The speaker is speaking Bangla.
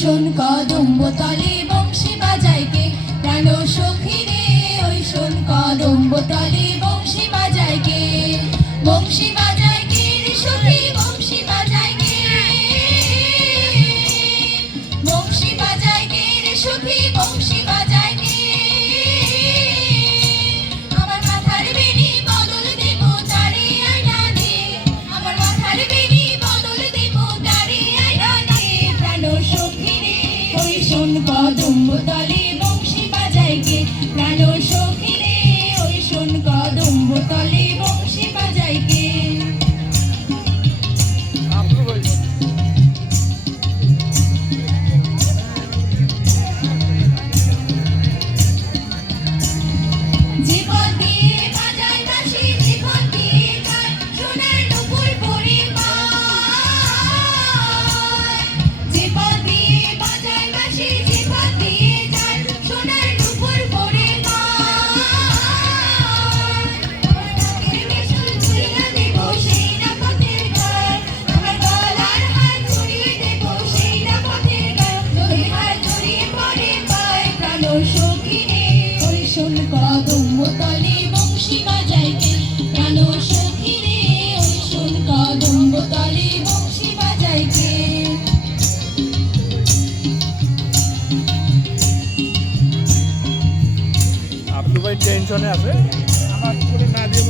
শোন কদম্ব তলে বংশী বাজায় কে, প্রাণ সখী রে ওই শোন কদম্ব তলে বংশী বাজায় কে, বংশী বাজায় কে রে সখী বংশী বাজায় কে, বংশী বাজায় কে রে সখী বংশী বাজায় কে, আমার মাথার বেনি বদল দেব তারে আয়না দে, আমার মাথার বেনি বদল দেব তারে আয়না দে, প্রাণ সখী রে ওই শোন কদম্ব তলে বংশী বাজায় কে, প্রাণ সখী রে ওই শোন কদম্ব তলে বংশী বাজায় কে। যে পথ দিয়ে বাজায় বাঁশি, যে পথ দিয়ে যায় সোনার নুপুর পরে পায়, যে পথ দিয়ে বাজায় বাঁশি, যে পথ দিয়ে যায় সোনার নুপুর পরে পায়, আমার নাকের মেশাল ছুঁইয়া দেব সেই না পথের গায়, আমার গলার হার ছুঁইয়ে দেব সেই না পথের গায়, যদি হার জড়িয়ে পড়ে পায়, প্রাণ সখী রে ওই শোন কদম্ব তলে বংশী বাজায় কে, প্রাণ সখী রে ওই শোন কদম্ব তলে বংশী বাজায় কে। আব্দু ভাই টেনশনে আছে, আমার করে না দিয়ে